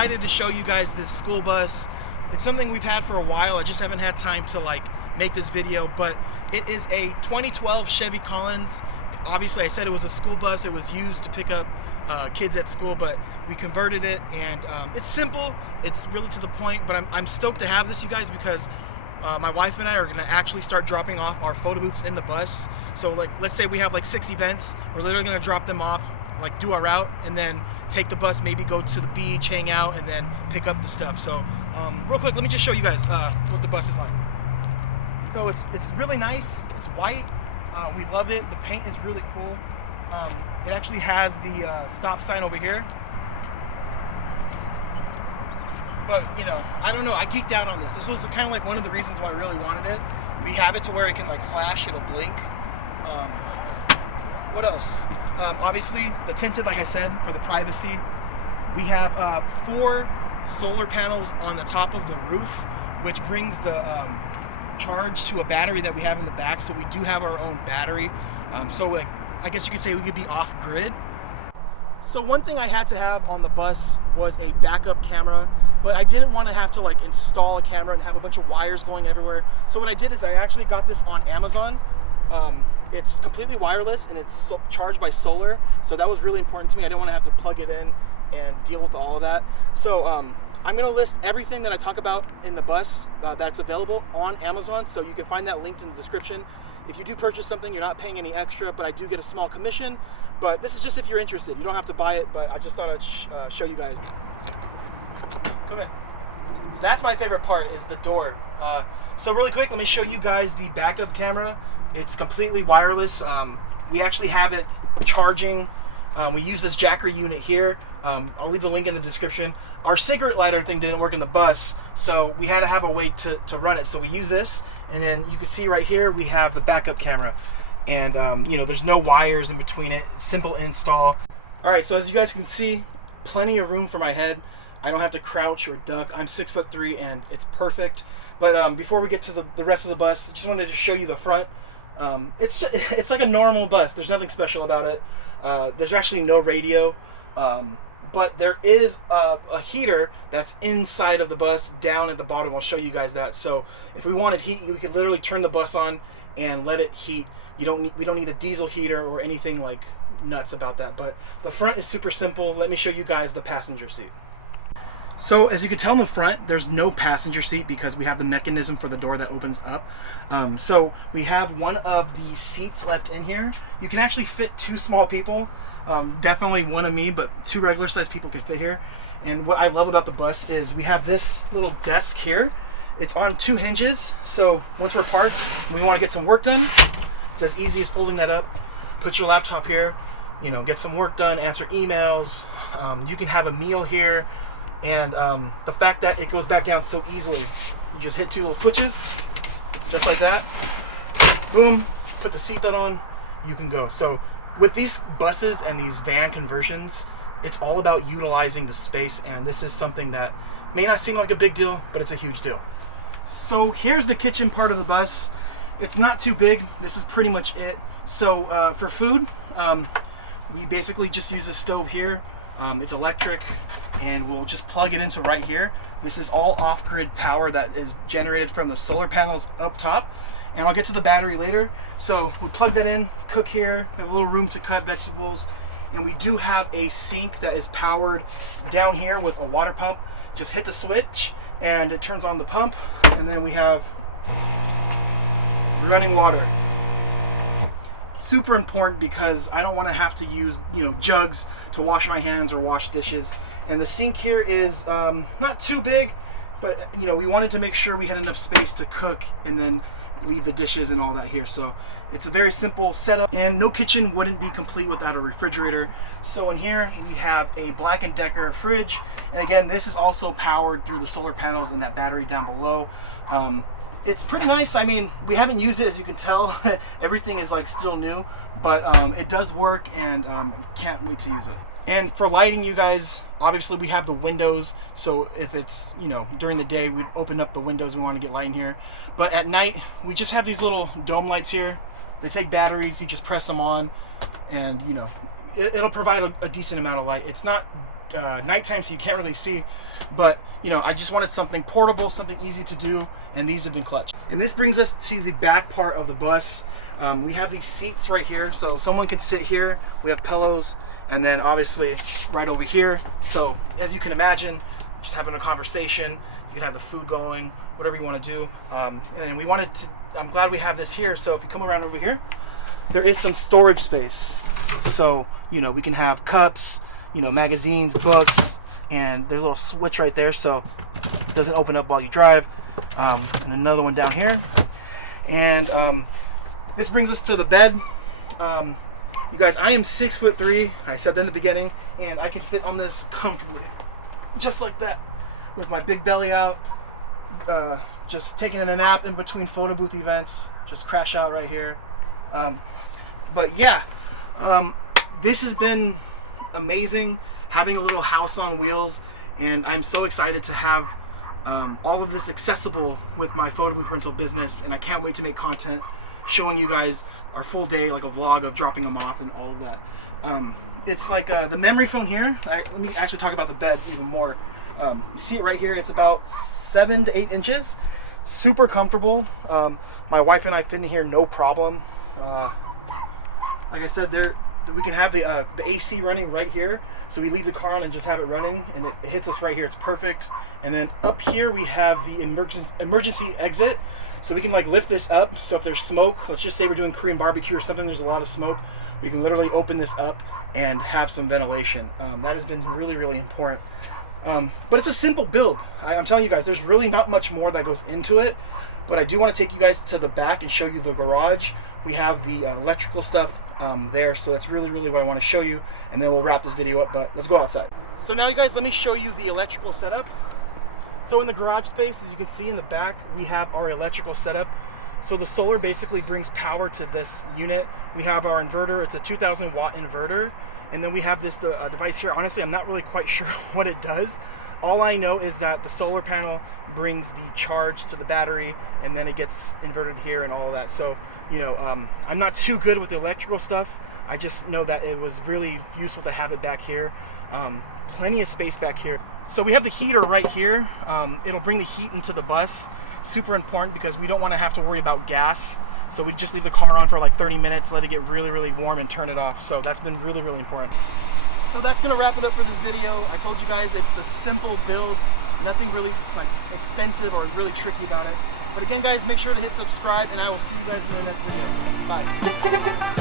excited to show you guys this school bus. It's something we've had for a while. I just haven't had time to like make this video, but it is a 2012 Chevy Collins. Obviously I said it was a school bus. It was used to pick up kids at school, but we converted it, and it's simple. It's really to the point, but I'm stoked to have this, you guys, because my wife and I are gonna actually start dropping off our photo booths in the bus. So like, let's say we have like 6 events. We're literally gonna drop them off, like do our route, and then take the bus, maybe go to the beach, hang out, and then pick up the stuff. So real quick, let me just show you guys what the bus is like. So it's really nice. It's white. We love it. The paint is really cool. It actually has the stop sign over here. But you know, I don't know, I geeked out on this. This was kind of like one of the reasons why I really wanted it. We have it to where it can like flash, it'll blink. What else? Obviously the tinted, like I said, for the privacy. We have 4 solar panels on the top of the roof, which brings the charge to a battery that we have in the back. So we do have our own battery. So like, I guess you could say we could be off grid. So one thing I had to have on the bus was a backup camera, but I didn't want to have to like install a camera and have a bunch of wires going everywhere. So what I did is I actually got this on Amazon. It's completely wireless and it's charged by solar. So that was really important to me. I didn't want to have to plug it in and deal with all of that. So I'm going to list everything that I talk about in the bus that's available on Amazon. So you can find that linked in the description. If you do purchase something, you're not paying any extra, but I do get a small commission. But this is just if you're interested. You don't have to buy it, but I just thought I'd show you guys. Come in. So that's my favorite part, is the door. So really quick, let me show you guys the backup camera. It's completely wireless. We actually have it charging. We use this Jacker unit here. I'll leave the link in the description. Our cigarette lighter thing didn't work in the bus, so we had to have a way to run it. So we use this, and then you can see right here we have the backup camera. And you know, there's no wires in between it. Simple install. All right, so as you guys can see, plenty of room for my head. I don't have to crouch or duck. I'm 6'3", and it's perfect. But before we get to the rest of the bus, I just wanted to show you the front. It's like a normal bus. There's nothing special about it. There's actually no radio, but there is a heater that's inside of the bus down at the bottom. I'll show you guys that. So if we wanted heat, we could literally turn the bus on and let it heat. We don't need a diesel heater or anything like nuts about that. But the front is super simple. Let me show you guys the passenger seat. So as you can tell in the front, there's no passenger seat because we have the mechanism for the door that opens up. So we have one of the seats left in here. You can actually fit 2 small people. Definitely one of me, but 2 regular sized people can fit here. And what I love about the bus is we have this little desk here. It's on 2 hinges. So once we're parked and we want to get some work done, it's as easy as folding that up. Put your laptop here, you know, get some work done, answer emails. You can have a meal here. And the fact that it goes back down so easily, you just hit 2 little switches, just like that. Boom, put the seatbelt on, you can go. So with these buses and these van conversions, it's all about utilizing the space, and this is something that may not seem like a big deal, but it's a huge deal. So here's the kitchen part of the bus. It's not too big. This is pretty much it. So for food, we basically just use a stove here. It's electric, and we'll just plug it into right here. This is all off-grid power that is generated from the solar panels up top, and I'll get to the battery later. So we plug that in, cook here, have a little room to cut vegetables, and we do have a sink that is powered down here with a water pump. Just hit the switch and it turns on the pump, and then we have running water. Super important because I don't want to have to use, you know, jugs to wash my hands or wash dishes. And the sink here is not too big, but you know, we wanted to make sure we had enough space to cook and then leave the dishes and all that here. So it's a very simple setup, and no kitchen wouldn't be complete without a refrigerator. So in here we have a Black & Decker fridge, and again, this is also powered through the solar panels and that battery down below. It's pretty nice. I mean, we haven't used it, as you can tell. Everything is like still new, but it does work, and can't wait to use it. And for lighting, you guys, obviously we have the windows, so if it's, you know, during the day, we'd open up the windows, we want to get light in here. But at night, we just have these little dome lights here. They take batteries, you just press them on, and you know, it'll provide a decent amount of light. It's not nighttime, so you can't really see. But you know, I just wanted something portable, something easy to do, and these have been clutch. And this brings us to the back part of the bus. We have these seats right here, so someone can sit here. We have pillows, and then obviously right over here. So as you can imagine, just having a conversation, you can have the food going, whatever you want to do. And then we wanted to, I'm glad we have this here. So if you come around over here, there is some storage space. So, you know, we can have cups, you know, magazines, books, and there's a little switch right there so it doesn't open up while you drive. And another one down here. And this brings us to the bed. You guys, I am 6'3". I said that in the beginning, and I can fit on this comfortably, just like that, with my big belly out. Just taking a nap in between photo booth events. Just crash out right here. But yeah, this has been amazing, having a little house on wheels, and I'm so excited to have all of this accessible with my photo booth rental business, and I can't wait to make content showing you guys our full day, like a vlog of dropping them off and all of that. It's like the memory foam here. Let me actually talk about the bed even more. You see it right here. It's about 7 to 8 inches. Super comfortable. My wife and I fit in here no problem. Like I said, we can have the AC running right here. So we leave the car on and just have it running, and it hits us right here. It's perfect. And then up here we have the emergency exit. So we can like lift this up. So if there's smoke, let's just say we're doing Korean barbecue or something, there's a lot of smoke, we can literally open this up and have some ventilation. That has been really, really important. But it's a simple build. I'm telling you guys, there's really not much more that goes into it. But I do want to take you guys to the back and show you the garage. We have the electrical stuff there, so that's really, really what I want to show you. And then we'll wrap this video up, but let's go outside. So now you guys, let me show you the electrical setup. So in the garage space, as you can see in the back, we have our electrical setup. So the solar basically brings power to this unit. We have our inverter. It's a 2,000 watt inverter. And then we have this device here. Honestly, I'm not really quite sure what it does. All I know is that the solar panel brings the charge to the battery, and then it gets inverted here and all of that. So, you know, I'm not too good with the electrical stuff. I just know that it was really useful to have it back here. Plenty of space back here. So we have the heater right here. It'll bring the heat into the bus. Super important because we don't want to have to worry about gas. So we just leave the car on for like 30 minutes, let it get really, really warm, and turn it off. So that's been really, really important. So that's gonna wrap it up for this video. I told you guys it's a simple build, nothing really like extensive or really tricky about it. But again guys, make sure to hit subscribe, and I will see you guys in the next video. Bye.